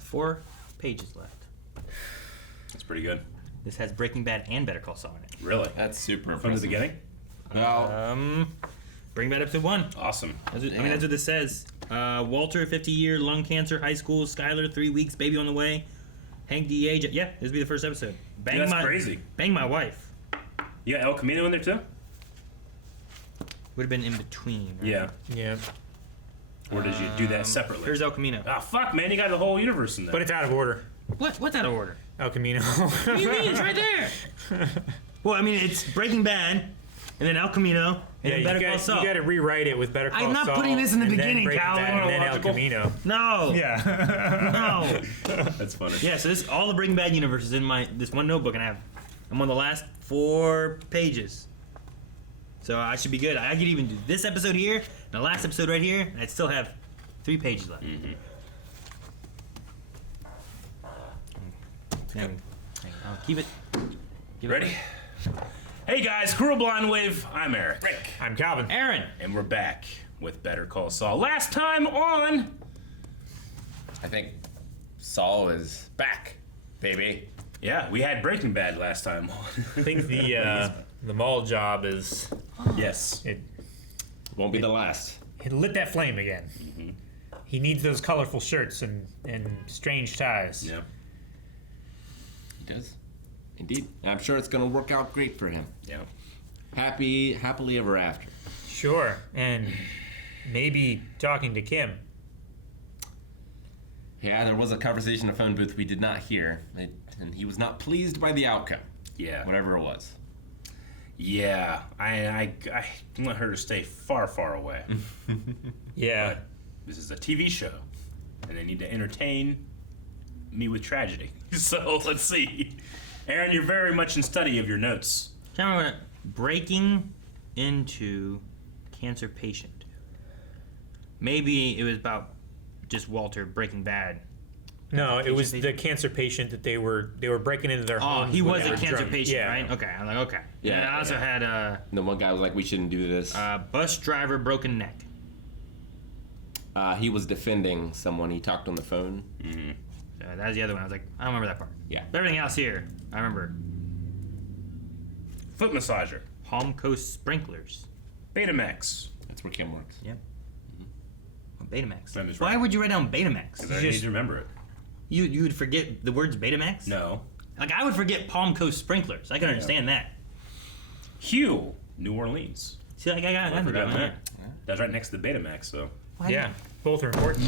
have 4 pages left. That's pretty good. This has Breaking Bad and Better Call Saul in it. Really? That's super From the impressive. beginning? Well, Breaking Bad episode 1. Awesome. That's what this says. Walter, 50-year, lung cancer, high school. Skylar, 3 weeks, baby on the way. Hank, DA. Yeah, this would be the first episode. Bang Dude, that's crazy. Bang my wife. You got El Camino in there too? Would have been in between. Right? Yeah. Yeah. Or did you do that separately? Here's El Camino. Ah, fuck, man. You got the whole universe in there. But it's out of order. What's out of order? El Camino. What do you mean? It's right there. Well, I mean, it's Breaking Bad, and then El Camino, and then Better Call Saul. You got to rewrite it with Better Call Saul. I'm not putting this in the and then beginning, Breaking Cal. Bad, and then El Camino. No. Yeah. No. That's funny. Yeah, so all the Breaking Bad universe is in this one notebook, and I'm on the last 4 pages. So I should be good. I could even do this episode here, and the last episode right here, and I'd still have 3 pages left. Mm-hmm. I'll keep it. Ready? Hey guys, Cruel Blind Wave. I'm Eric. Rick. I'm Calvin. Aaron. And we're back with Better Call Saul. Last time on... I think Saul is back, baby. Yeah, we had Breaking Bad last time on. I think the mall job is Yes. it Won't be the last. lit that flame again. Mm-hmm. He needs those colorful shirts and strange ties. Yeah. He does. Indeed. I'm sure it's going to work out great for him. Yeah. Happily ever after. Sure, and maybe talking to Kim. Yeah, there was a conversation in a phone booth we did not hear, and he was not pleased by the outcome, Yeah. whatever it was. Yeah. I want her to stay far, far away. Yeah. But this is a TV show, and they need to entertain me with tragedy. So let's see. Aaron, you're very much in study of your notes. Tell me what. Breaking into cancer patient. Maybe it was about just Walter Breaking Bad. No, it was patient? the cancer patient that they were breaking into their Oh, homes. he when was they a were cancer drunk. patient, Yeah. right? Okay, I'm like, okay. Yeah, And I also had And the one guy was like, we shouldn't do this. bus driver broken neck. He was defending someone. He talked on the phone. Mm-hmm. So that was the other one. I was like, I don't remember that part. Yeah. But everything else here, I remember. Foot massager. Palm Coast sprinklers. Betamax. That's where Kim works. Yep. Betamax. That is Why right. would you write down Betamax? Because I need to remember it. You would forget the words Betamax? No. Like, I would forget Palm Coast sprinklers. I can understand that. Hugh, New Orleans. See, like, I I forgot forgot that. that. That's right next to the Betamax, so. Yeah, both are important.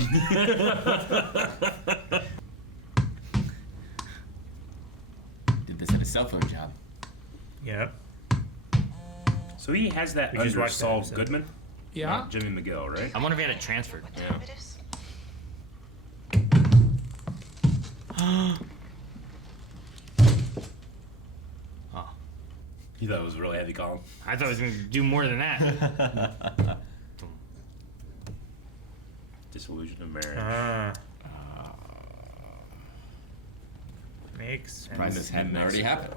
Did this at a cell phone job. Yep. So he has that We just under watched that Saul episode. Goodman? Yeah. Not Jimmy McGill, right? I wonder if he had it transferred. Yeah. Oh. You thought it was a really heavy column? I thought it was going to do more than that. Disillusion of marriage. Makes sense. Surprised this hadn't already happened.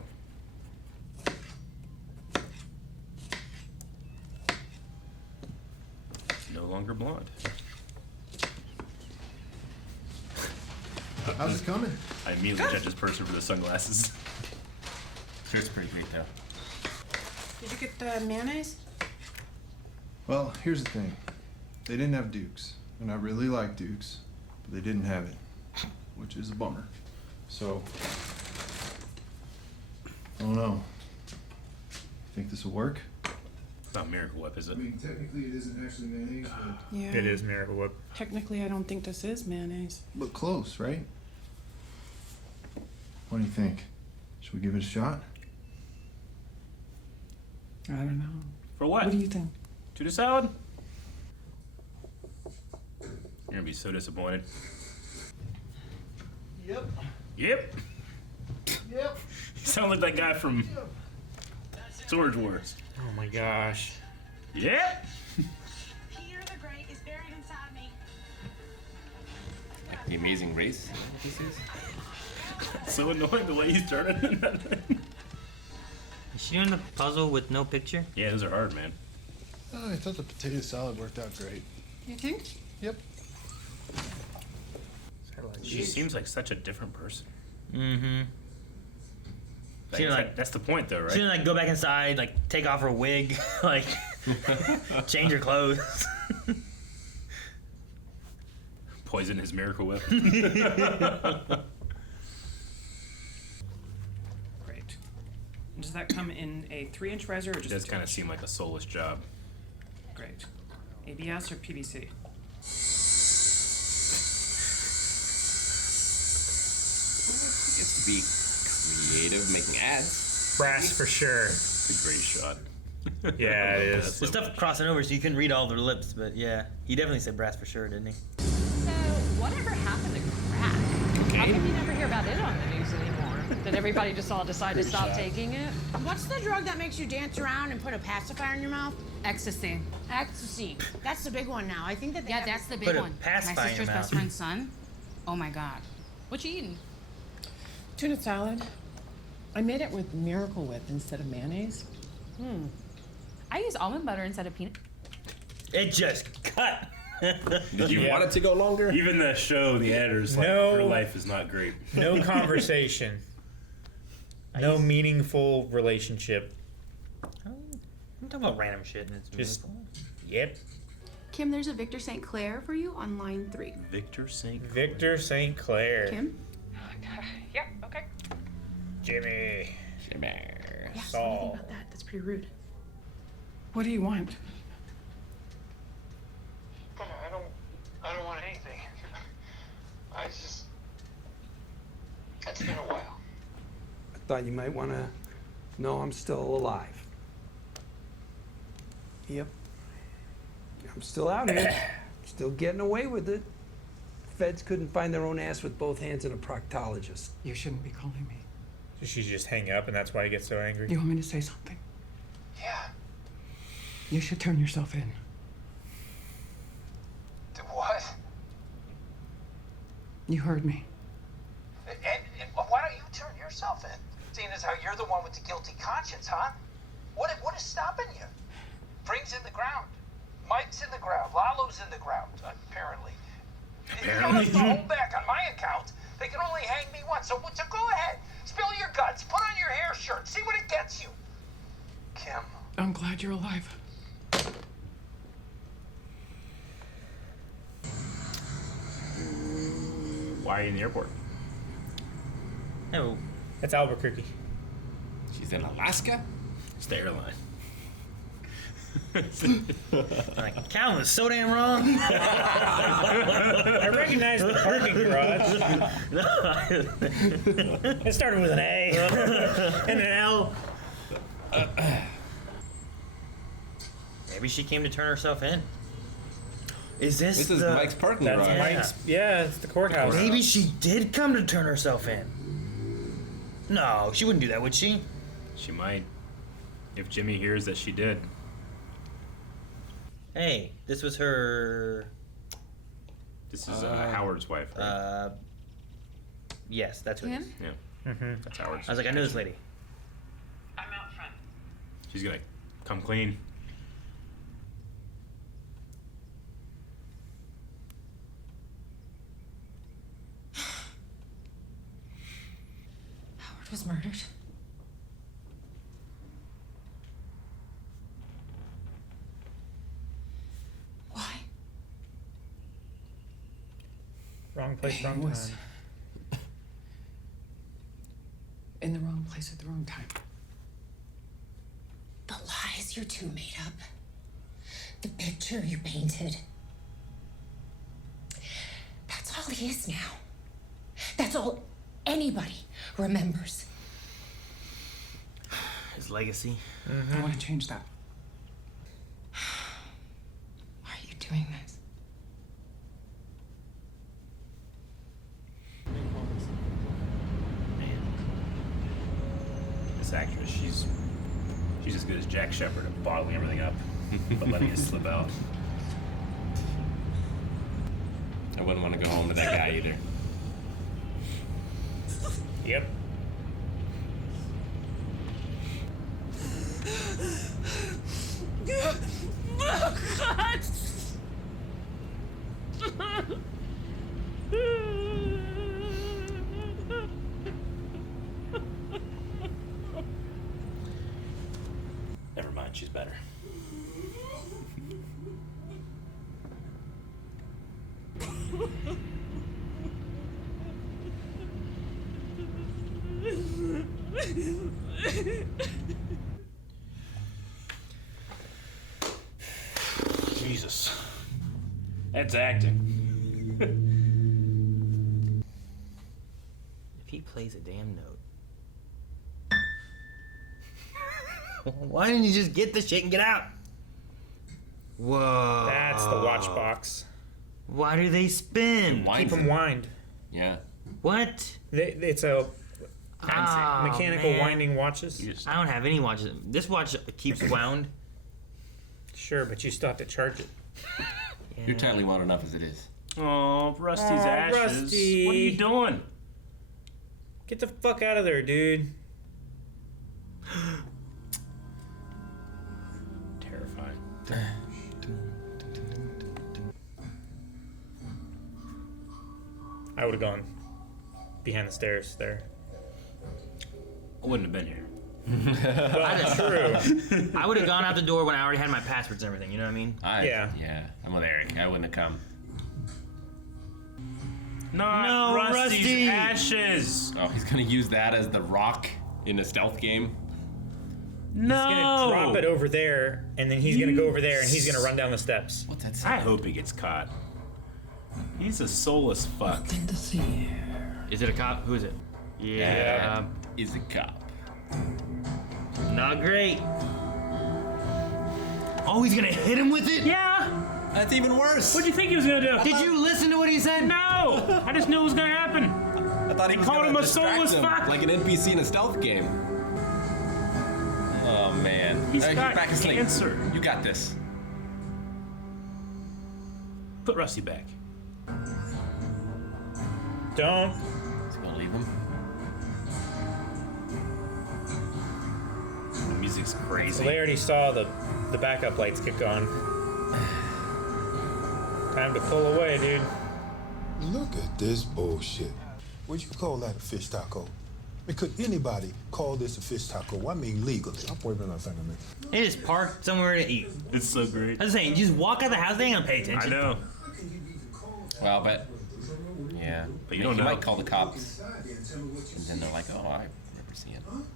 No longer blonde. How's it coming? I immediately judge this person for the sunglasses. Shirt's pretty great though. Did you get the mayonnaise? Well, here's the thing. They didn't have Dukes, and I really like Dukes, but they didn't have it, which is a bummer. So, I don't know. Think this will work? It's not Miracle Whip, is it? I mean, technically it isn't actually mayonnaise, Yeah. It is Miracle Whip. Technically, I don't think this is mayonnaise. but close, right? What do you think? Should we give it a shot? I don't know. For what? What do you think? Tuna salad? You're gonna be so disappointed. Yep. Yep. Yep. You sound like that guy from Storage Wars. Oh my gosh. Yep. Peter the Great is buried inside me. Like the Amazing Race. This is. So annoying the way he's turning. Is she doing the puzzle with no picture? Yeah, those are hard, man. Oh, I thought the potato salad worked out great. You think? Yep. She seems like such a different person. Mm-hmm. Like, She didn't, like- that's the point, though, right? She didn't like go back inside, like take off her wig, like change her clothes. Poison his miracle whip. Great. Does that come in a 3-inch riser or It just does a kind of 2-inch? seem like a soulless job. Great. ABS or PVC? Gets to be creative, making ads. Brass for sure. It's a great shot. Yeah, it is. That's The stuff crossing over, so you couldn't read all their lips, but yeah, he definitely said brass for sure, didn't he? So, whatever happened to crack? How come you never hear about it on the news anymore? Did everybody just all decide to stop taking it? What's the drug that makes you dance around and put a pacifier in your mouth? Ecstasy. Ecstasy. That's the big one now. I think that they Yeah, have that's the Put big a one. pacifier My in your sister's best mouth. friend's son. Oh my god. What you eating? Tuna salad. I made it with Miracle Whip instead of mayonnaise. I use almond butter instead of peanut. It just cut. Did you Yeah. want it to go longer? Even the show, the editor's like, No. her life is not great. No conversation. No meaningful relationship. I'm talking about random shit, and it's Just- meaningful. Yep. Kim, there's a Victor St. Clair for you on line 3. Victor St. Victor St. Clair. Kim? Yep, okay. Jimmy. Jimmy. Yeah, Saul. about that. That's pretty rude. What do you want? I don't want anything. It's been a while. I thought you might want to know I'm still alive. Yep. I'm still out here. Still getting away with it. Feds couldn't find their own ass with both hands in a proctologist. You shouldn't be calling me. Did she just hang up and that's why he gets so angry? You want me to say something? Yeah. You should turn yourself in. What? You heard me. And why don't you turn yourself in? Seeing as how you're the one with the guilty conscience, huh? What is stopping you? Spring's in the ground. Mike's in the ground. Lalo's in the ground, apparently. If you don't have to hold back on my account, they can only hang me once. So go ahead. Spill your guts. Put on your hair shirt. See what it gets you. Kim. I'm glad you're alive. Why are you in the airport? No. That's Albuquerque. She's in Alaska? It's the airline. Like, Calvin was so damn wrong. I recognize the parking garage. It started with an A and an L. Maybe she came to turn herself in. Is this This is the... Mike's parking That's garage. Yeah. Mike's. Yeah, it's the courthouse. Maybe she did come to turn herself in. No, she wouldn't do that, would she? She might. If Jimmy hears that she did. Hey, this was her... This is Howard's wife, right? Yes, that's what it is. Kim? Yeah. Mm-hmm. That's Howard's. I was like, I know this lady. I'm out front. She's gonna come clean. Howard was murdered. Why? Wrong place, He wrong was time. in the wrong place at the wrong time. The lies you two made up. The picture you painted. That's all he is now. That's all anybody remembers. His legacy. I want to change that. Why are you doing this? This actress, she's as good as Jack Shepherd at bottling everything up, but letting it slip out. I wouldn't want to go home with that guy either. Yep. Oh, God! she's better. Jesus. That's acting. If he plays a damn note. Why didn't you just get the shit and get out? Whoa. That's the watch box. Why do they spin? Keep them wind. Yeah. What? It's a mechanical man. winding watches. I don't have any watches. This watch keeps wound. Sure, but you still have to charge it. Yeah. You're tightly wound enough as it is. Oh, Rusty's ashes. Rusty. What are you doing? Get the fuck out of there, dude. Terrifying. I would have gone behind the stairs there. I wouldn't have been here. Well, true. I would have gone out the door when I already had my passwords and everything. You know what I mean? Yeah. I'm with Eric. I wouldn't have come. Not No, Rusty's Rusty. ashes. Oh, he's gonna use that as the rock in a stealth game. No. He's gonna drop it over there, and then he's gonna go over there, and he's gonna run down the steps. What's that I sound? hope he gets caught. He's a soulless fuck. Is it a cop? Who is it? Yeah. That is a cop. Not great. Oh, he's gonna hit him with it? Yeah. That's even worse. What do you think he was gonna do? Did you listen to what he said? No. I just knew it was gonna happen. I thought he was called gonna him a distract soulless him, fuck. like an NPC in a stealth game. Oh man. He's Get got back asleep. cancer. You got this. Put Rusty back. Don't. He's gonna leave him. The music's So crazy. they already saw the backup lights kick on. Time to pull away, dude. Look at this bullshit. Would you call that a fish taco? I mean, could anybody call this a fish taco? I mean, legally. They just parked somewhere to eat. It's so great. I was saying, you just walk out the house, they ain't gonna pay I attention. know. Well, but yeah. But you don't he know. might call the cops, and then they're like, "Oh, I remember seeing him."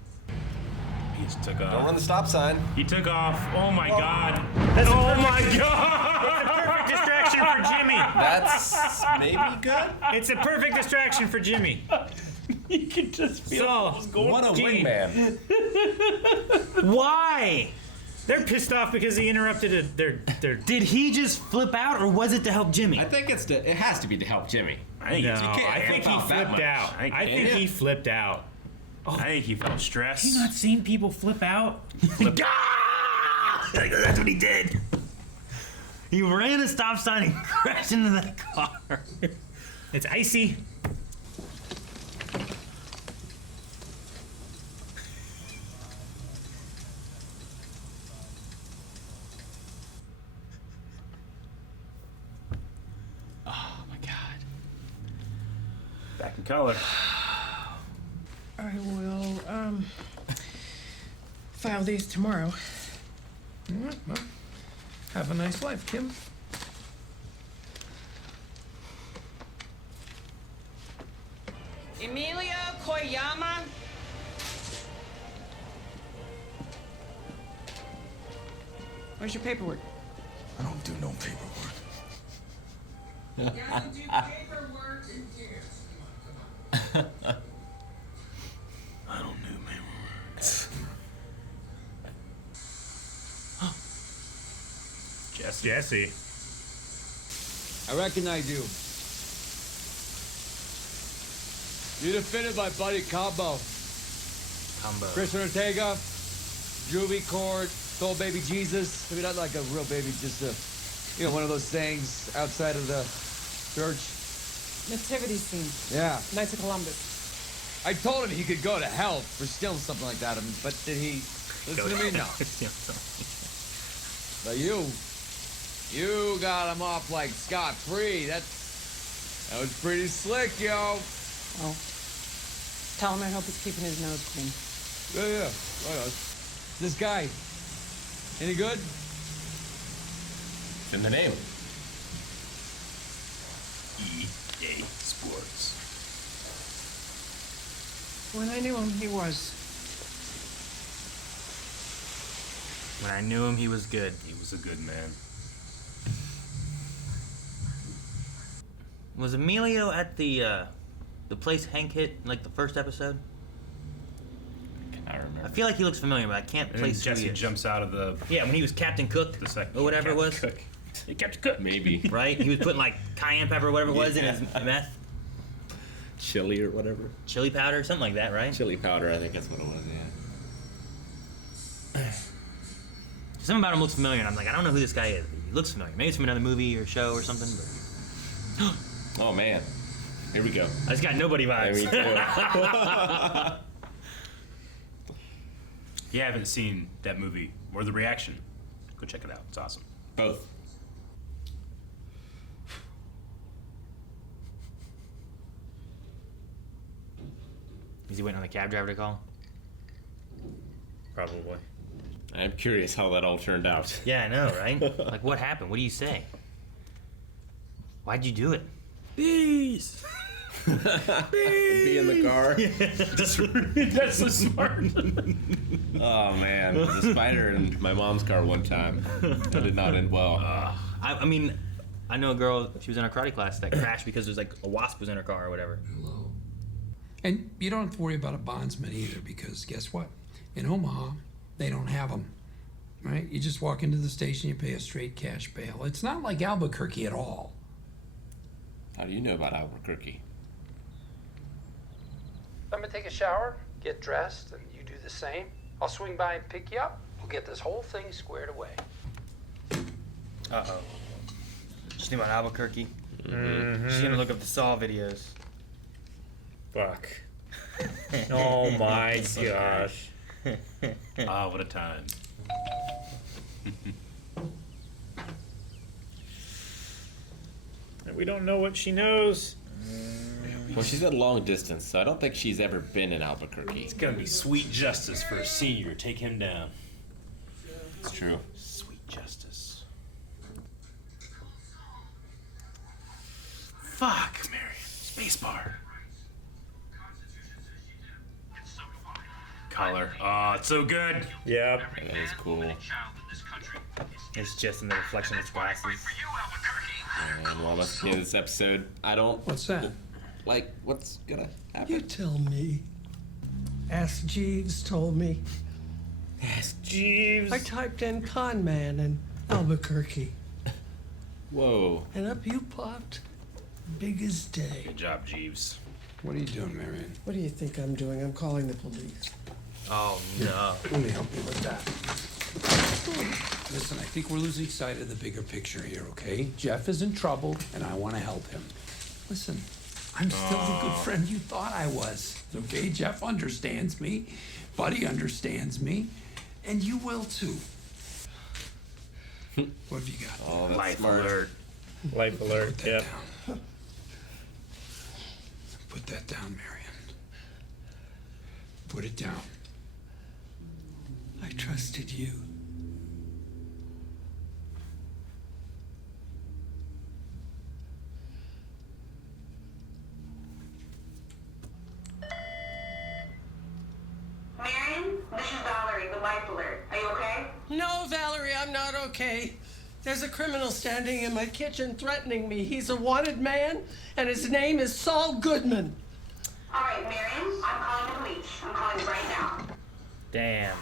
He just took Don't off. run the stop sign. He took off. Oh my god. That's Oh a my perfect, god. perfect distraction for Jimmy. That's maybe good. It's a perfect distraction for Jimmy. You can just feel So, what's going What a Gee. wingman. Why? They're pissed off because he interrupted their. Did he just flip out, or was it to help Jimmy? I think it has to be to help Jimmy. I think, No, it's- can't I think flip he out that flipped much. out. I think Yeah. he flipped out. I think he felt stressed. Have you not seen people flip out? Ah! That's what he did. He ran a stop sign and crashed into that car. It's icy. Oh my god. Back in color. I will file these tomorrow. Well, have a nice life, Kim. Emilio, Koyama. Where's your paperwork? I don't do no paperwork. I don't know, man. Jesse. I recognize you. You defended my buddy Combo. Chris Ortega, Juvie Cord, Soul Baby Jesus. I mean, not like a real baby, just one of those things outside of the church. Nativity scene. Yeah. Knights of Columbus. I told him he could go to hell for stealing something like that, but did he listen to me? No. But you got him off like scot-free. That was pretty slick, yo. Oh. Tell him I hope he's keeping his nose clean. Yeah. This guy, Any good? In the name. EA Sports. When I knew him, he was. When I knew him, he was good. He was a good man. Was Emilio at the place Hank hit in, like, the first episode? I remember. I feel like he looks familiar, but I can't And place who Jesse he is. jumps out of the... Yeah, when he was Captain Cook, The second, or whatever it was. Cook. He Captain Cook. Maybe. Right? He was putting, like, cayenne pepper or whatever it was in his meth. Chili or whatever. Chili powder, something like that, right? Chili powder, I think that's what it was, yeah. Something about him looks familiar, and I'm like, I don't know who this guy is. He looks familiar. Maybe it's from another movie or show or something, but... Oh, man. Here we go. I just got nobody vibes. Me too. If you haven't seen that movie or the reaction, go check it out. It's awesome. Both. Is he waiting on the cab driver to call? Probably. I'm curious how that all turned out. Yeah, I know, right? Like, what happened? What do you say? Why'd you do it? Bees! Be in the car. That's so smart. Oh, man. There was a spider in my mom's car one time. That did not end well. I mean, I know a girl, she was in our karate class that crashed because there's like a wasp was in her car or whatever. Hello. And you don't have to worry about a bondsman either, because guess what? In Omaha, they don't have them. Right? You just walk into the station, you pay a straight cash bail. It's not like Albuquerque at all. How do you know about Albuquerque? I'm gonna take a shower, get dressed, and you do the same. I'll swing by and pick you up. We'll get this whole thing squared away. Uh-oh. She's thinking about Albuquerque. Mm-hmm. She's gonna look up the Saul videos. Fuck. Oh my gosh. Ah, what a time. We don't know what she knows. Well, she's at long distance, so I don't think she's ever been in Albuquerque. It's gonna be sweet justice for a senior. Take him down. It's true. Sweet justice. Fuck, Marion. Spacebar. Collar. Oh, it's so good. Yep. That is cool. It's just in the reflection of his glasses. And well, that's the end of this episode. I don't... What's that? Like, what's gonna happen? You tell me. Ask Jeeves told me. Ask Jeeves. I typed in con man in Albuquerque. Whoa. And up you popped. Big as day. Good job, Jeeves. What are you doing, Marion? What do you think I'm doing? I'm calling the police. Oh, no. Let me help you with that. Listen, I think we're losing sight of the bigger picture here, okay? Jeff is in trouble, and I want to help him. Listen, I'm still the good friend you thought I was, okay? Jeff understands me, Buddy understands me, and you will too. What have you got? Oh, that's Life smart. alert. Life alert. Put that Yep. down. Put that down, Marion. Put it down. I trusted you. Marion, this is Valerie, the Life Alert. Are you okay? No, Valerie, I'm not okay. There's a criminal standing in my kitchen threatening me. He's a wanted man, and his name is Saul Goodman. All right, Marion, I'm calling the police. I'm calling right now. Damn.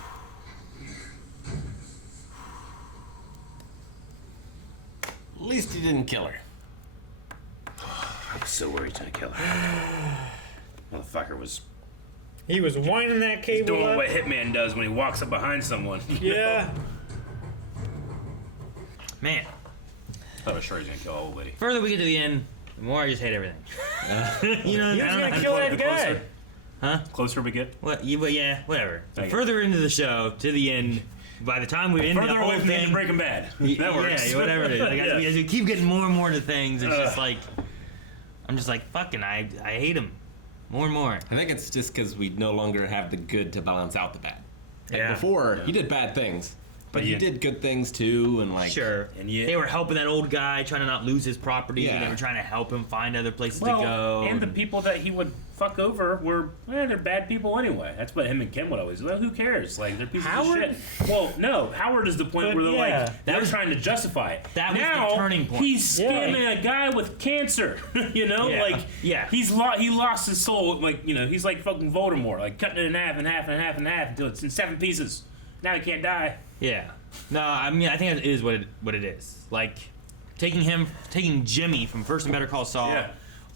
At least he didn't kill her. I was so worried to kill her. Motherfucker was He was winding that cable doing up. what Hitman does when he walks up behind someone. you Yeah. know? Man. I was sure he was gonna kill an old lady. Further we get to the end, the more I just hate everything. You know, He was I don't gonna know. kill that guy. Closer? Huh? Closer we get. What? But yeah, whatever. The Thank you. further into the show, to the end, by the time we're in the Further whole away from the end thing, of Breaking Bad. That works. Yeah, whatever it is. Like, Yeah. as we keep getting more and more into things, it's just like, I'm just like, fucking, I hate him more and more. I think it's just because we no longer have the good to balance out the bad. Like Yeah. before, he did bad things, But he did good things too, and like Sure. And They were helping that old guy trying to not lose his property. Yeah. And they were trying to help him find other places Well, to go. and the people that he would fuck over were, they're bad people anyway. That's what him and Kim would always do. Well, who cares? Like, they're pieces Howard? of shit. Well, no, Howard is the point But where they're yeah. like, they're trying to justify it. That was now, the turning point. He's scamming a guy with cancer. You know? Yeah. Like, Yeah. he lost his soul. Like, you know, he's like fucking Voldemort. Like, cutting it in half and half and half and half until it's in 7 pieces. Now he can't die. Yeah. No, I mean, I think it is what it is. Like, taking Jimmy from first and Better Call Saul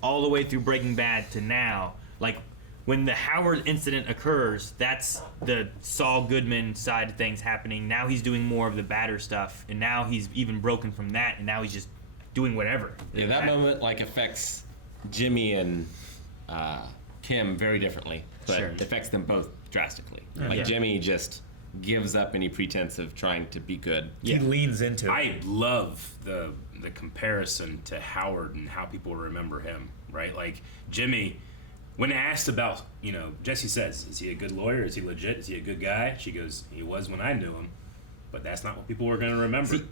all the way through Breaking Bad to now. Like, when the Howard incident occurs, that's the Saul Goodman side of things happening. Now he's doing more of the badder stuff, and now he's even broken from that, and now he's just doing whatever. Yeah, that moment like affects Jimmy and Kim very differently, but Sure. it affects them both drastically. Like Yeah. Jimmy just gives up any pretense of trying to be good. He leans into it. I love the comparison to Howard and how people remember him, right? Like, Jimmy, when asked about, you know, Jesse says, is he a good lawyer? Is he legit? Is he a good guy? She goes, he was when I knew him, but that's not what people were going to remember. See,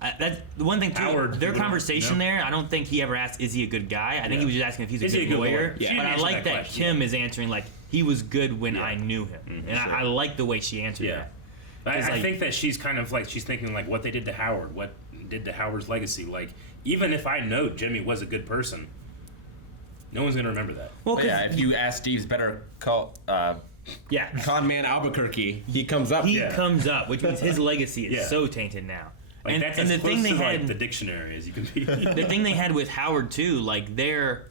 that's the one thing too. Howard, their you know, conversation there, I don't think he ever asked, "Is he a good guy?" I think he was just asking if he's Is a he good lawyer. Yeah. But I She like answered that that question, Kim is answering like he was good when I knew him, and sure. I like the way she answered that. I like- think that she's kind of like, she's thinking like what they did to Howard, what did to Howard's legacy. Like, even if I know Jimmy was a good person, no one's gonna remember that. Well, yeah, if you ask Steve's Better Call, Con Man Albuquerque, he comes up. He comes up, which means his legacy is Yeah. so tainted now. Like, and that's and as the thing close they to, had, like, the dictionary as you can be. the thing they had with Howard too, like their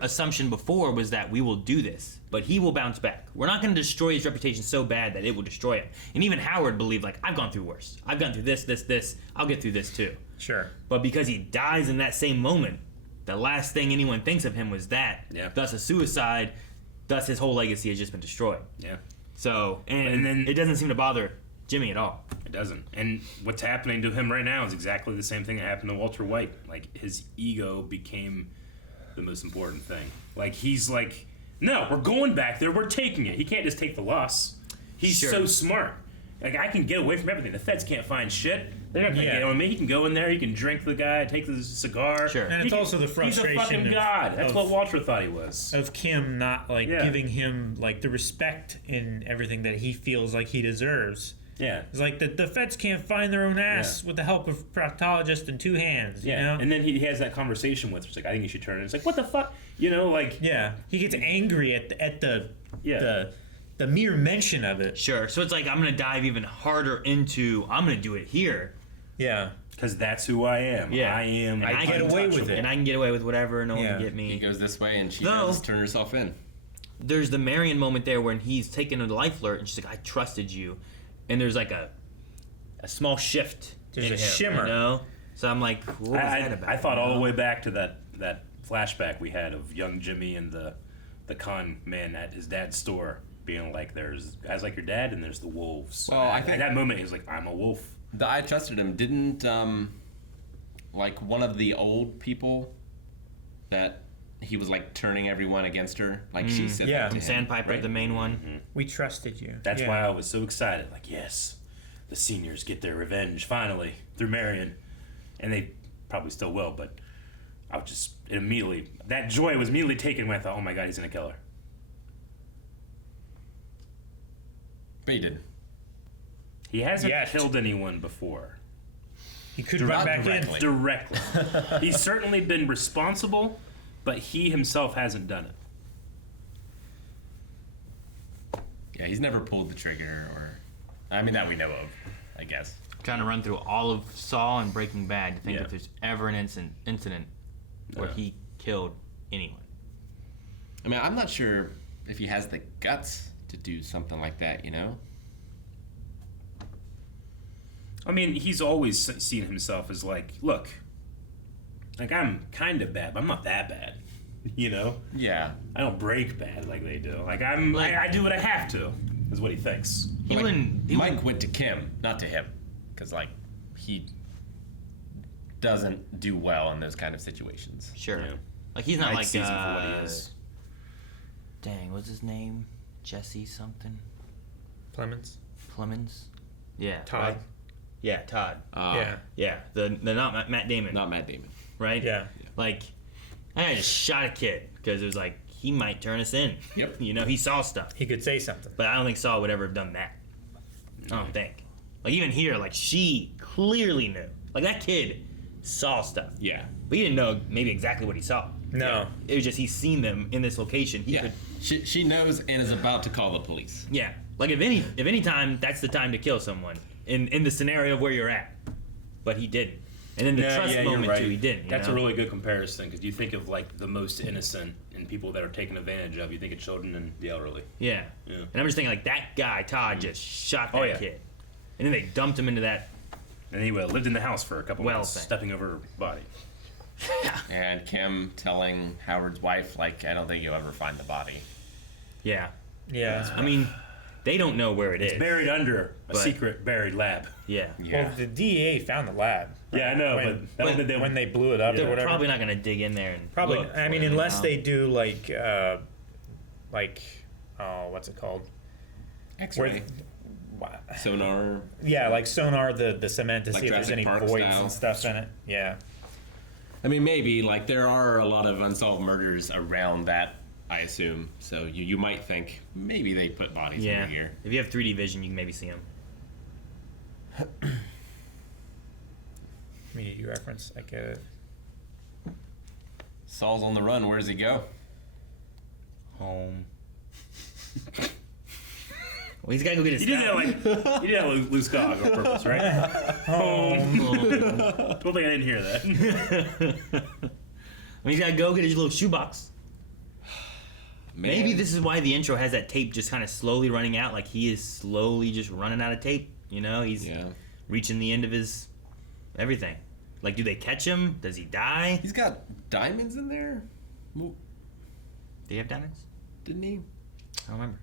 assumption before was that we will do this, but he will bounce back. We're not going to destroy his reputation so bad that it will destroy him. And even Howard believed, like, I've gone through worse. I've gone through this. I'll get through this too. Sure. But because he dies in that same moment, the last thing anyone thinks of him was that. Yeah. Thus a suicide. Thus his whole legacy has just been destroyed. Yeah. So and then it doesn't seem to bother Jimmy at all. It doesn't. And what's happening to him right now is exactly the same thing that happened to Walter White. Like, his ego became the most important thing. Like, he's like, no, we're going back there. We're taking it. He can't just take the loss. He's Sure. so smart. Like, I can get away from everything. The feds can't find shit. They're not going to get on me. He can go in there. He can drink the guy, take the cigar. Sure. And it's also the frustration He's a fucking of- god. That's of- what Walter thought he was. Of Kim not like Yeah. giving him like the respect in everything that he feels like he deserves. Yeah. It's like the feds can't find their own ass with the help of proctologist and 2 hands. Yeah. You know? And then he has that conversation with her. It's like, I think you should turn. And it's like, what the fuck? You know, like. Yeah. He gets angry at the mere mention of it. Sure. So it's like, I'm going to dive even harder into, I'm going to do it here. Yeah. Because that's who I am. Yeah. I am. And I can get away with it. And I can get away with whatever. No one can get me. He goes this way, and she Though- does turn herself in. There's the Marion moment there when he's taking a life alert and she's like, I trusted you. And there's like a small shift. There's in a him, shimmer. You know? So I'm like, what was that about? I thought you all the know? way back to that flashback we had of young Jimmy and the con man at his dad's store being like, there's guys like your dad and there's the wolves. Well, I At think- that moment he was like, I'm a wolf. The I trusted him didn't like one of the old people that he was like turning everyone against her. Like she said that to him, Sandpiper, right? the main one. We trusted you. That's why I was so excited. Like, yes, the seniors get their revenge finally through Marion, and they probably still will. But I was just that joy was immediately taken when I thought, oh my god, he's gonna kill her. But he didn't. He hasn't killed anyone before. He could run back in. Directly. He's certainly been responsible, but he himself hasn't done it. Yeah, he's never pulled the trigger, or I mean that we know of, I guess. Trying to run through all of Saw and Breaking Bad to think if there's ever an incident where he killed anyone. I mean, I'm not sure if he has the guts to do something like that, you know? I mean, he's always seen himself as like, look, like I'm kind of bad, but I'm not that bad, you know? Yeah. I don't break bad like they do. Like I do what I have to, is what he thinks. Mike went to Kim, not to him, because like he doesn't do well in those kind of situations. Sure. Like he's not Mike like sees him for what he is. Dang, what's his name? Jesse something? Clemens. Yeah. Todd. Right? Yeah, Todd. Yeah. Yeah. The not Matt Damon. Not Matt Damon. Right? Yeah. Like, I just shot a kid because it was like, he might turn us in. Yep. You know, he saw stuff. He could say something. But I don't think Saul would ever have done that. I don't think. Like, even here, like, she clearly knew. Like, that kid saw stuff. Yeah. But he didn't know maybe exactly what he saw. No. It was just he's seen them in this location. He Yeah. could, She knows and is about to call the police. yeah. Like, if any time, that's the time to kill someone. In the scenario of where you're at. But he didn't. And then the trust you're moment, right. too, he didn't. you That's know? a really good comparison because you think of like the most innocent and people that are taken advantage of. You think of children and the elderly. Yeah. Yeah. And I'm just thinking, like, that guy, Todd, just shot that Oh, yeah. kid. And then they dumped him into that. And he lived in the house for a couple months, thing. stepping over her body. And Kim telling Howard's wife, like, I don't think you'll ever find the body. Yeah. Yeah. I mean, they don't know where it is. It's buried under a But- secret buried lab. Yeah. Well, the DEA found the lab. Yeah, I know, when they blew it up or They're whatever. probably not going to dig in there and Probably. look I for mean, it, you unless know? they do like oh, what's it called? X-ray. Sonar. Yeah, like sonar the cement to Like see if there's Jurassic any Park voids style. and stuff in it. Yeah. I mean, maybe. Like, there are a lot of unsolved murders around that, I assume. So you might think maybe they put bodies Yeah. over here. If you have 3D vision, you can maybe see them. Media reference. Like Saul's on the run. Where does he go? Home. Well, he's got to go get his You did stuff. that like you did that with loose cog on purpose, right? Home. Don't think I didn't hear that. I mean, he's got to go get his little shoebox. Man. Maybe this is why the intro has that tape just kind of slowly running out. Like, he is slowly just running out of tape. You know, he's reaching the end of his everything. Like, do they catch him? Does he die? He's got diamonds in there? Do you have diamonds? Didn't he? I don't remember.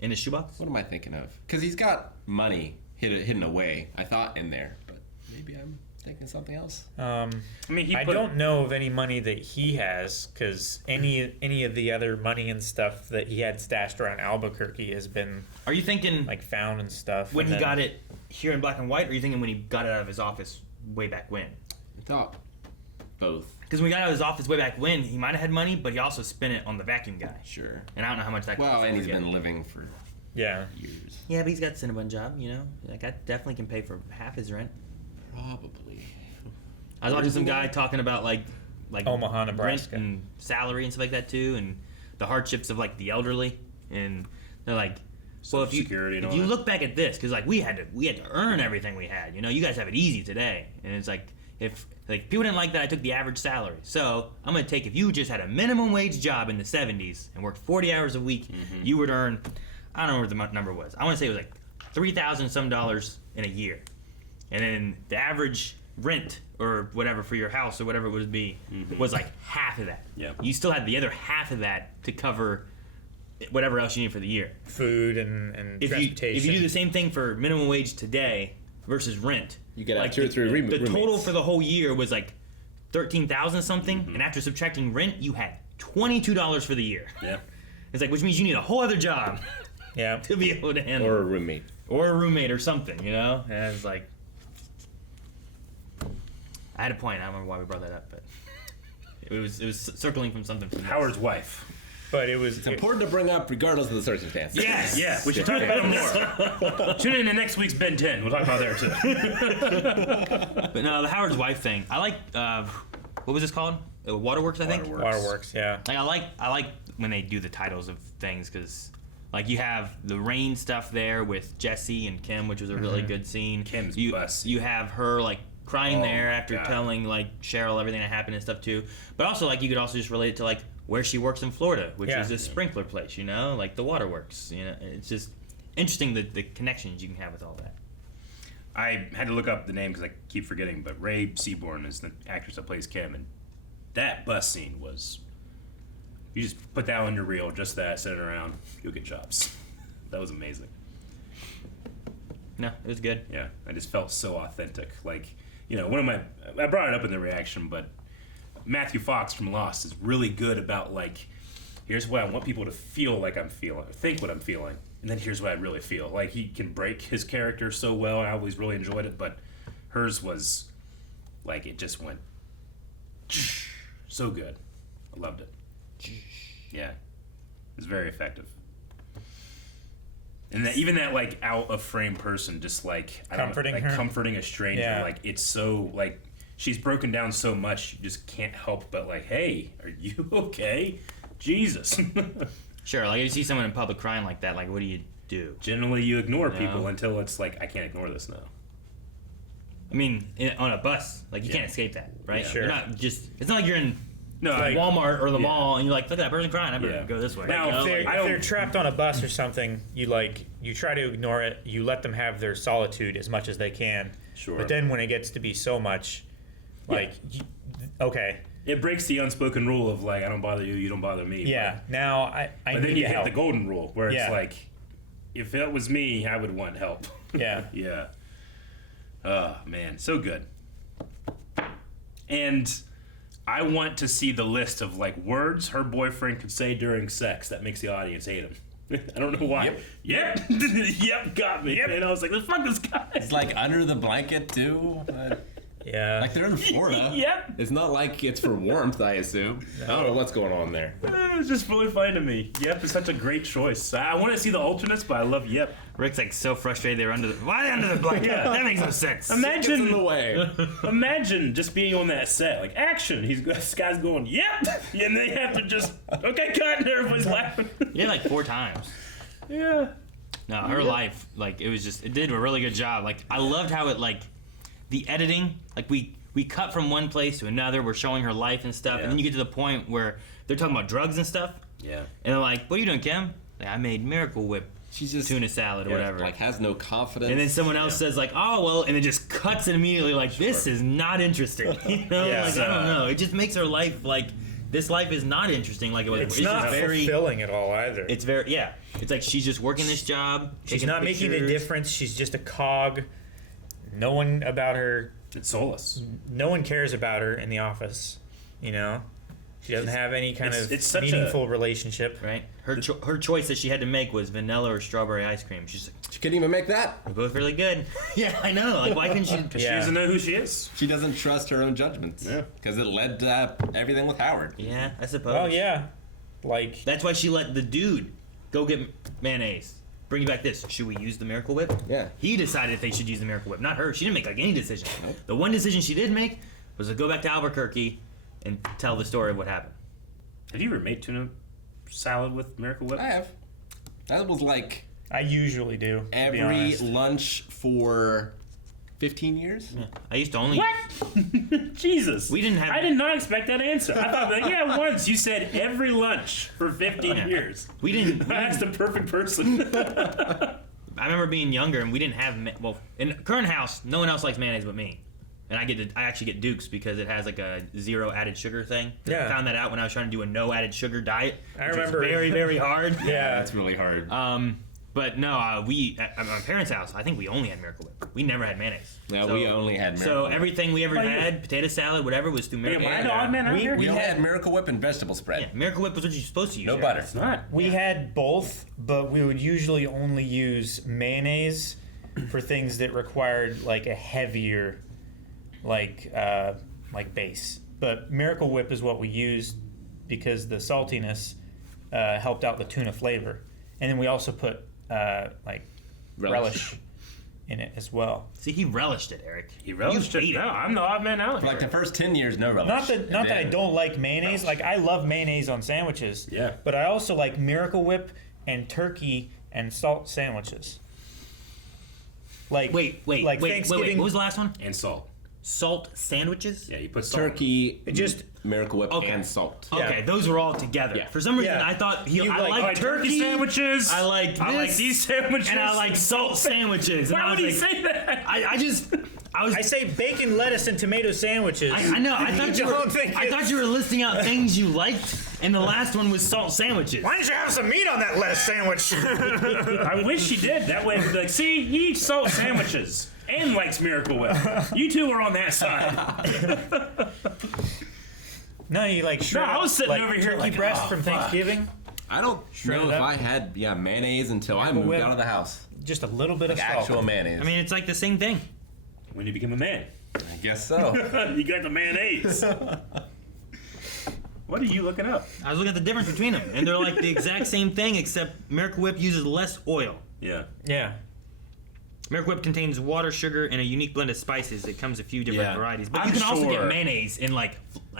In his shoebox? What am I thinking of? Because he's got money hidden away, I thought, in there. But maybe I'm thinking of something else. I mean, I don't know of any money that he has because any of the other money and stuff that he had stashed around Albuquerque has been. Are you thinking like found and stuff? when and he then- got it here in black and white, or are you thinking when he got it out of his office way back when? I thought both. Because when he got out of his office way back when, he might have had money, but he also spent it on the vacuum guy. Sure. And I don't know how much that cost. Well, and to he's get. been living for years. Yeah, but he's got a Cinnabon job, you know? Like, I definitely can pay for half his rent. Probably. I was watching some guy talking about, like Omaha, rent Nebraska. and salary and stuff like that, too, and the hardships of, like, the elderly. And they're like, well, if you Security and all if you that. look back at this, because, like, we had to earn everything we had. You know, you guys have it easy today. And it's like, if people didn't like that I took the average salary. So I'm going to take, if you just had a minimum wage job in the 70s and worked 40 hours a week, you would earn, I don't know what the number was. I want to say it was like $3,000 some dollars in a year. And then the average rent or whatever for your house or whatever it would be was like half of that. Yeah. You still had the other half of that to cover whatever else you need for the year. Food and If transportation. you do the same thing for minimum wage today versus rent, You get like 2 or 3 the total roommates. for the whole year was like 13,000 something, and after subtracting rent, you had $22 for the year. Yeah. It's like, which means you need a whole other job yeah. to be able to handle Or a roommate. or a roommate or something, you know. And it's like, I had a point. I don't remember why we brought that up, but it was circling from something. From Howard's wife. But it was It's important to bring up regardless of the circumstances. Yes. Yeah, we should talk about it more. Tune in to next week's Ben 10. We'll talk about there too. But no, the Howard's wife thing. I like. What was this called? Waterworks, I think. Waterworks, yeah. Like I like when they do the titles of things because, like, you have the rain stuff there with Jesse and Kim, which was a really good scene. Kim's you have her like crying Oh, there after God. telling like Cheryl everything that happened and stuff too. But also, like, you could also just relate it to like where she works in Florida, which Yeah. is a sprinkler place, you know, like the Waterworks. You know, it's just interesting the connections you can have with all that. I had to look up the name because I keep forgetting, but Rhea Seehorn is the actress that plays Kim, and that bus scene was. You just put that on your reel, just that, sit it around, you'll get jobs. That was amazing. No, it was good. Yeah, I just felt so authentic. Like, you know, I brought it up in the reaction, but Matthew Fox from Lost is really good about, like, here's what I want people to feel like I'm feeling, think what I'm feeling, And then here's what I really feel. Like, he can break his character so well, and I always really enjoyed it, but hers was, like, it just went so good. I loved it. Yeah. It was very effective. And that, even that, like, out-of-frame person just, like... Comforting her? her? Comforting a stranger. Yeah. Like, it's so, like... She's broken down so much, you just can't help but, like, hey, are you okay? Jesus. Sure, like if you see someone in public crying like that, like what do you do? Generally, you ignore people until it's like, I can't ignore this now. I mean, on a bus, like you can't escape that, right? Yeah. Sure. You're not just. It's not like you're in like, Walmart or the mall and you're like, look at that person crying. I better go this way. Now, if they're trapped on a bus or something, you try to ignore it. You let them have their solitude as much as they can. Sure. But then when it gets to be so much, okay. It breaks the unspoken rule of like, I don't bother you, you don't bother me. Yeah. Now I But need then you to hit help. the golden rule where it's like, if it was me, I would want help. Yeah. Yeah. Oh man, so good. And I want to see the list of like words her boyfriend could say during sex that makes the audience hate him. I don't know why. Yep. Yep, got me. Yep. And I was like, fuck this guy. It's like under the blanket too. Yeah. Like they're in Florida. Yep. It's not like it's for warmth, I assume. I don't know what's going on there. It was just really funny to me. Yep is such a great choice. I want to see the alternates, but I love Yep. Rick's like so frustrated they were under the. Why are they under the blanket? Yeah. That makes no sense. Imagine in the way. Imagine just being on that set, like action. This guy's going, yep, and they have to just okay, cut, and everybody's laughing. Yeah, like 4 times. Yeah. No, her life, like it did a really good job. Like I loved how it the editing, like we cut from one place to another. We're showing her life and stuff, and then you get to the point where they're talking about drugs and stuff. Yeah. And they're like, "What are you doing, Kim?" Like, I made Miracle Whip. She's just tuna salad or whatever. Like has no confidence. And then someone else says like, "Oh well," and it just cuts it immediately. Like this is not interesting. You know, I don't know. It just makes her life like this life is not interesting. Like it was. It's not just very fulfilling at all either. It's very It's like she's just working this job. She's taking not making a pictures. difference. She's just a cog. No one about her. It's soulless. No one cares about her in the office. You know, she doesn't have any kind of it's such meaningful relationship. Right. Her choice that she had to make was vanilla or strawberry ice cream. She's like, she couldn't even make that. They're both really good. Yeah, I know. Like, why couldn't she? Because she doesn't know who she is. She doesn't trust her own judgments. Yeah. Because it led to everything with Howard. Yeah, I suppose. Oh yeah, like that's why she let the dude go get mayonnaise. Bring you back this. Should we use the Miracle Whip? Yeah. He decided if they should use the Miracle Whip, not her. She didn't make like any decision. Nope. The one decision she did make was to go back to Albuquerque and tell the story of what happened. Have you ever made tuna salad with Miracle Whip? I have. That was like I usually do. Every lunch for 15 years. Yeah. I used to only. What? Jesus. We didn't have. I did not expect that answer. I thought that once you said every lunch for 15 years. We didn't. That's the perfect person. I remember being younger and we didn't have in the current house. No one else likes mayonnaise but me. And I actually get Duke's because it has like a 0 added sugar thing. Yeah. I found that out when I was trying to do a no added sugar diet. I which remember. was very, very hard. Yeah. That's really hard. But no, we at my parents' house, I think we only had Miracle Whip. We never had mayonnaise. Yeah, we only had Miracle So Whip. everything we ever had, potato salad, whatever, was through Miracle Whip. We had Miracle Whip and vegetable spread. Yeah, Miracle Whip was what you're supposed to use. No right? butter. It's not. We had both, but we would usually only use mayonnaise for things that required like a heavier, like base. But Miracle Whip is what we used because the saltiness helped out the tuna flavor, and then we also put relish in it as well. See, he relished it, Eric. He relished it. No, I'm the odd man out. For like the first 10 years, no relish. Not that I don't like mayonnaise. Like I love mayonnaise on sandwiches. Yeah. But I also like Miracle Whip and turkey and salt sandwiches. Like Wait. Like Thanksgiving. What was the last one? And salt. Salt sandwiches? Yeah, you put salt. Turkey, just Miracle Whip, Okay. and salt. Okay, those were all together. Yeah. For some reason, Yeah. I thought You I like- like turkey sandwiches. I like these sandwiches. and I like salt sandwiches. And Why I would was he like, say that? I say bacon, lettuce, and tomato sandwiches. I know. I thought I thought you were listing out things you liked, and the last one was salt sandwiches. Why didn't you have some meat on that lettuce sandwich? I wish he did. That way, I'd be like, see, he eats salt sandwiches and likes Miracle Whip. You two are on that side. No, you like shrimp. I was sitting like over here turkey like, breast oh, from fuck. Thanksgiving. I don't Shred know it if up. I had mayonnaise until I moved Whip. out of the house. Just a little bit Like of salt. actual mayonnaise. I mean, it's like the same thing. When you become a man. I guess so. You got the mayonnaise. What are you looking up? I was looking at the difference between them, and they're like the exact same thing, except Miracle Whip uses less oil. Yeah. Yeah. Miracle Whip contains water, sugar, and a unique blend of spices. It comes a few different Yeah. varieties, but I'm you can also sure- get mayonnaise in like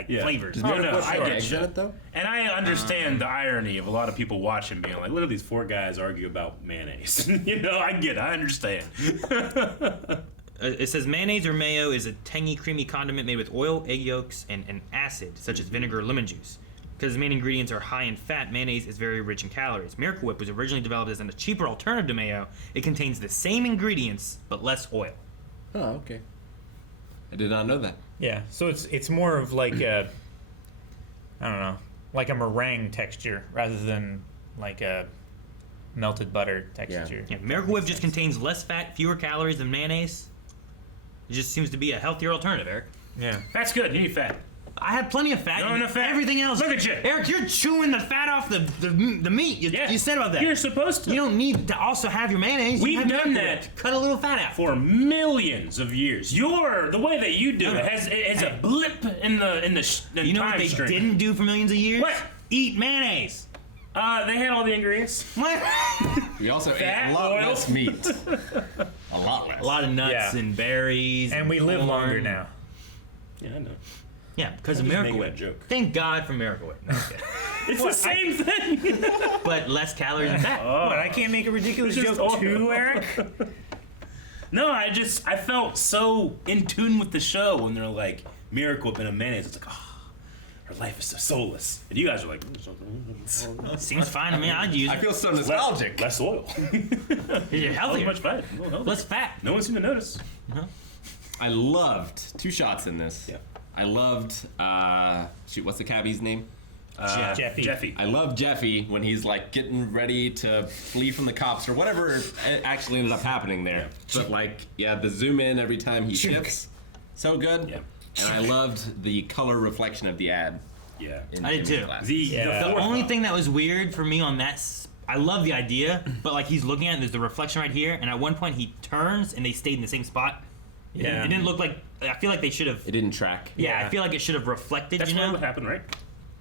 Yeah. flavors. Does Oh, Miracle no, Whip I have get eggs you. in it though? And I understand the irony of a lot of people watching being like, look at these four guys argue about mayonnaise. You know, I get it. I understand. It says mayonnaise or mayo is a tangy, creamy condiment made with oil, egg yolks, and an acid, such as vinegar or lemon juice. Because the main ingredients are high in fat, mayonnaise is very rich in calories. Miracle Whip was originally developed as a cheaper alternative to mayo. It contains the same ingredients, but less oil. Oh, okay. I did not know that. Yeah. So it's more of like a, I don't know, like a meringue texture rather than like a melted butter texture. Yeah, Miracle Whip just contains less fat, fewer calories than mayonnaise. It just seems to be a healthier alternative, Eric. Yeah. That's good. You need fat. I have plenty of fat. Not enough fat. Everything else. Look at you. Eric, you're chewing the fat off the meat. You said about that. You're supposed to. You don't need to also have your mayonnaise. You We've have done Miracle Whip. that. Cut a little fat out. For millions of years. The way that you do it has a blip in the You know time what they stream. didn't do for millions of years? What? Eat mayonnaise. They had all the ingredients. What? We also Fat, ate a lot oil. less meat. A lot less. A lot of nuts Yeah. and berries. And we live corn. longer now. Yeah, I know. Yeah, because of I'm just Miracle making Whip. a joke. Thank God for Miracle Whip. No, I'm kidding. It's the same thing. But less calories and fat. Oh. What? I can't make a ridiculous It's just joke oil. too, Eric? No, I felt so in tune with the show when they're like Miracle Whip and a mayonnaise. It's like, oh, her life is so soulless. And you guys are like, Seems fine to me. I'd use it. I feel so nostalgic. less oil. You're Not healthier. much fat. A little healthier. Less fat. No one seemed to notice. I loved 2 shots in this. Yeah. I loved shoot, what's the cabbie's name? Jeffy. I love Jeffy when he's like getting ready to flee from the cops or whatever actually ended up happening there. But like, yeah, the zoom in every time he shifts, so good. Yeah. And I loved the color reflection of the ad. Yeah. I did too. The only thing that was weird for me on that, I love the idea, but like he's looking at it, there's the reflection right here, and at one point he turns and they stayed in the same spot. Yeah. It didn't look like. I feel like they should have. It didn't track. Yeah, I feel like it should have reflected. That's you know. what happened, right?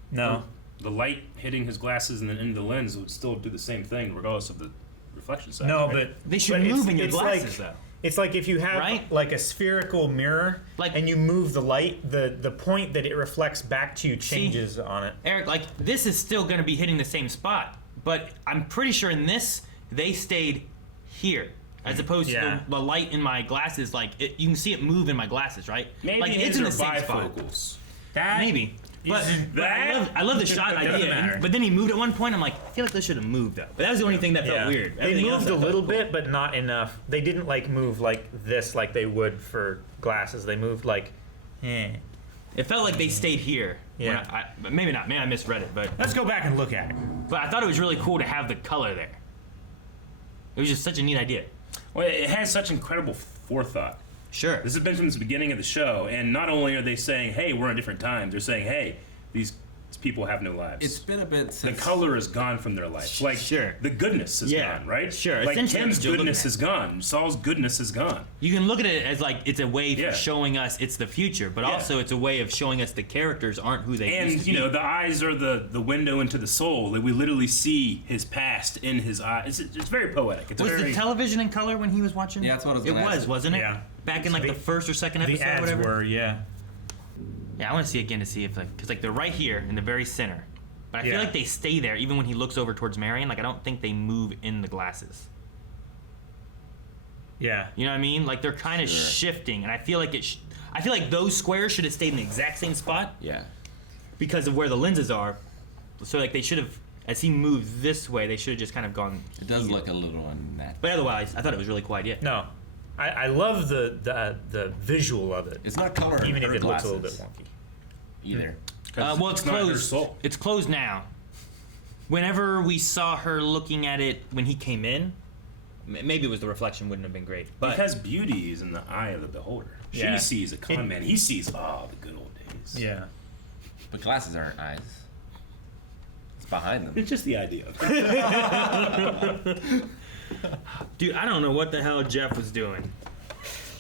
No. The light hitting his glasses and then into the lens would still do the same thing regardless of the reflection size. No, right? but They should but move it's- in your it's glasses, like, though. It's like if you have Right? like a spherical mirror, Like- and you move the light, the point that it reflects back to you changes on it. Eric, like this is still going to be hitting the same spot, but I'm pretty sure in this they stayed here, as opposed Yeah. to the light in my glasses. Like you can see it move in my glasses, right? Maybe like his it's in are the same spot. bifocals. Maybe. But I love the shot Doesn't idea. matter. But then he moved at one point. I'm like, I feel like this should have moved though. But that was the only thing that felt weird. They Everything else moved I a thought little was cool. bit, but not enough. They didn't like move like this, like they would for glasses. They moved like, It felt like they stayed here. Yeah. But maybe not. Maybe I misread it. But let's go back and look at it. But I thought it was really cool to have the color there. It was just such a neat idea. Well, it has such incredible forethought. Sure. This has been from the beginning of the show, and not only are they saying, hey, we're in different times, they're saying, hey, these people have no lives. It's been a bit The since color is gone from their lives. Like, the goodness is Yeah. gone, right? Sure. Like, Essentially, Tim's that's what you're goodness looking is gone. Saul's goodness is gone. You can look at it as like it's a way Yeah. for showing us it's the future, but Yeah. also it's a way of showing us the characters aren't who they And, used to you know, be. the eyes are the window into the soul. That we literally see his past in his eyes. It's very poetic. It's Was very, the television in color when he was watching? Yeah, that's what I was It gonna was, ask. wasn't it? Yeah. Back in like the first or second episode, The ads or whatever. were, yeah. Yeah, I want to see again to see if like because like they're right here in the very center, but I feel Yeah. like they stay there even when he looks over towards Marion. Like I don't think they move in the glasses. Yeah. You know what I mean? Like they're kind of shifting, and I feel like I feel like those squares should have stayed in the exact same spot Yeah. because of where the lenses are. So like they should have, as he moved this way, they should have just kind of gone. It does look a little unnatural. But otherwise, I thought it was a really cool idea. No. I love the visual of it. It's not color in even if her it looks a little bit glasses. wonky. Either. Well, it's not her closed. soul. It's closed now. Whenever we saw her looking at it when he came in, maybe it was the reflection wouldn't have been great. But because beauty is in the eye of the beholder. Yeah. She sees a con man. He sees, the good old days. Yeah. But glasses aren't eyes. behind them. It's just the idea. Dude, I don't know what the hell Jeff was doing.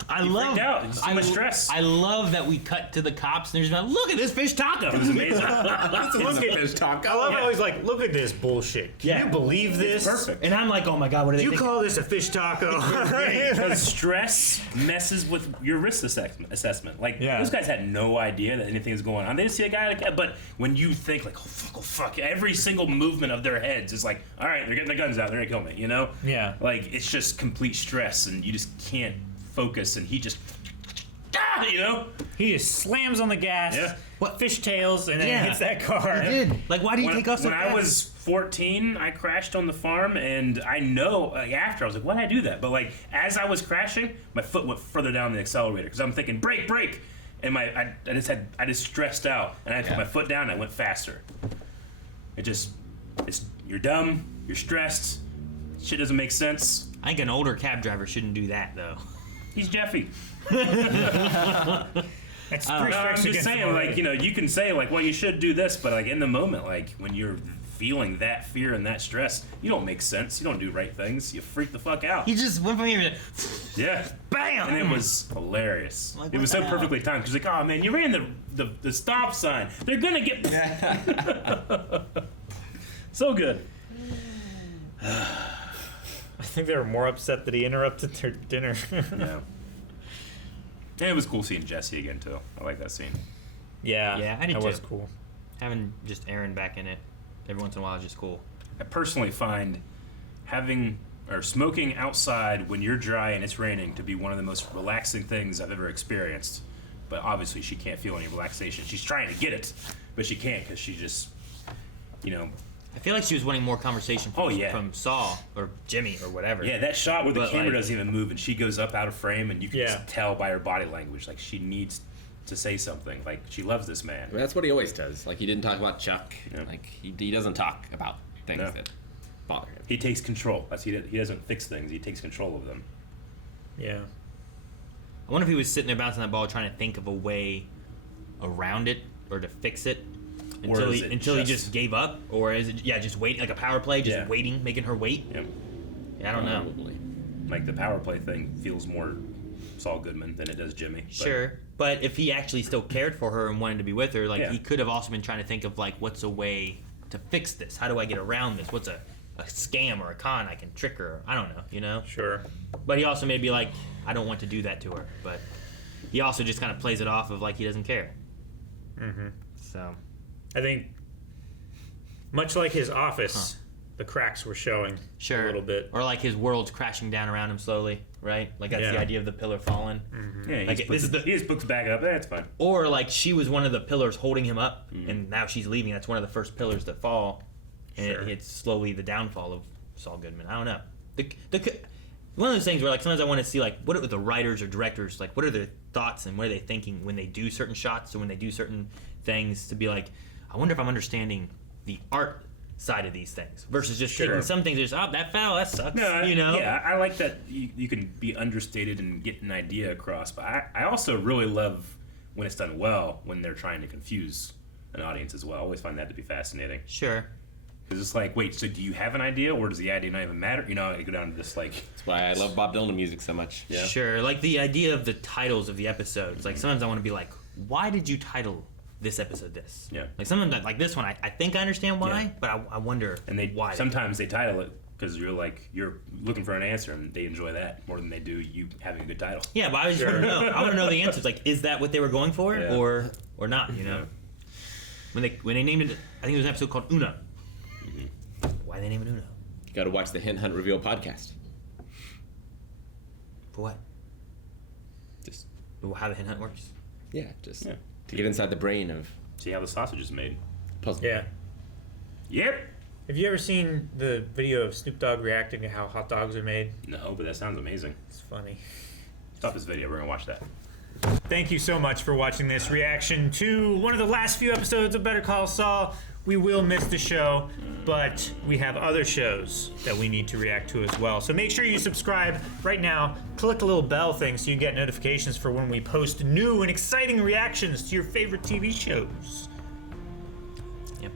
I He freaked out. It's too much stress. I love that we cut to the cops and they're just like, look at this fish taco. It was amazing. Look at Fish taco. I love how he's like, look at this bullshit. Can you believe this? Perfect. And I'm like, oh my god, what are they You thinking? call this a fish taco? Because stress messes with your risk assessment. Like, those guys had no idea that anything is going on. They didn't see a guy like that. But when you think, like, oh, fuck, every single movement of their heads is like, all right, they're getting their guns out, they're going to kill me, you know? Yeah. Like, it's just complete stress, and you just can't focus, and he just, you know? He just slams on the gas, fishtails, and then hits that car. He did. Like, why do you take us so When fast? I was 14, I crashed on the farm, and I know after I was like, why did I do that? But like as I was crashing, my foot went further down the accelerator because I'm thinking brake, and I just stressed out, and I put my foot down, and I went faster. You're dumb, you're stressed, shit doesn't make sense. I think an older cab driver shouldn't do that though. He's Jeffy. That's I'm just saying, like, you know, you can say like, well, you should do this, but like in the moment, like when you're feeling that fear and that stress, you don't make sense. You don't do right things. You freak the fuck out. He just went from here to Yeah. bam, And it was hilarious. Like, it was what so the hell? perfectly timed. Because like, oh man, you ran the stop sign. They're gonna get so good. I think they were more upset that he interrupted their dinner. Yeah. And it was cool seeing Jesse again too. I like that scene. Yeah, I did that too. was cool. Having just Aaron back in it every once in a while is just cool. I personally find having or smoking outside when you're dry and it's raining to be one of the most relaxing things I've ever experienced. But obviously she can't feel any relaxation. She's trying to get it, but she can't because she just, you know. I feel like she was wanting more conversation from Saul or Jimmy or whatever. Yeah, that shot where the But, camera like, doesn't even move and she goes up out of frame and you can just tell by her body language, like she needs to say something. Like she loves this man. Well, that's what he always does. Like he didn't talk about Chuck. Yeah. Like he doesn't talk about things that bother him. He takes control. He doesn't fix things. He takes control of them. Yeah. I wonder if he was sitting there bouncing that ball trying to think of a way around it or to fix it until he just gave up, or is it just waiting, like a power play, just waiting, making her wait? Yep. Yeah, I don't know. Like the power play thing feels more Saul Goodman than it does Jimmy. Sure, but if he actually still cared for her and wanted to be with her, like he could have also been trying to think of like, what's a way to fix this? How do I get around this? What's a scam or a con I can trick her? I don't know, you know? Sure. But he also may be like, I don't want to do that to her. But he also just kind of plays it off of like he doesn't care. Mm-hmm. So, I think, much like his office, the cracks were showing a little bit. Or like his world's crashing down around him slowly, right? Like that's the idea of the pillar falling. Mm-hmm. Yeah, like he just books back up. That's fine. Or like she was one of the pillars holding him up, and now she's leaving. That's one of the first pillars that fall, and it's slowly the downfall of Saul Goodman. I don't know. One of those things where like sometimes I want to see like what are the writers or directors like, what are their thoughts and what are they thinking when they do certain shots or when they do certain things, to be like, I wonder if I'm understanding the art side of these things versus just taking some things just that foul, that sucks. No, you know? Yeah, I like that you can be understated and get an idea across. But I also really love when it's done well, when they're trying to confuse an audience as well. I always find that to be fascinating. Sure. Because it's like, wait, so do you have an idea, or does the idea not even matter? You know, I go down to this like. That's why I love Bob Dylan music so much. Yeah. Sure, like the idea of the titles of the episodes. Like sometimes I want to be like, why did you title this episode this? Yeah. Like sometimes like this one, I think I understand why, but I wonder why. Sometimes they title it because you're looking for an answer, and they enjoy that more than they do you having a good title. Yeah, but I just want to know. I want to know the answers. Like, is that what they were going for, or not? You know, when they named it, I think it was an episode called Una. Why they name it Uno? You got to watch the Hint Hunt Reveal podcast. For what? Just how the Hint Hunt works. Yeah, just to get inside the brain of. See how the sausage is made. Puzzle. Yeah. Yep. Have you ever seen the video of Snoop Dogg reacting to how hot dogs are made? No, but that sounds amazing. It's funny. Stop this video. We're gonna watch that. Thank you so much for watching this reaction to one of the last few episodes of Better Call Saul. We will miss the show, but we have other shows that we need to react to as well. So make sure you subscribe right now. Click the little bell thing so you get notifications for when we post new and exciting reactions to your favorite TV shows.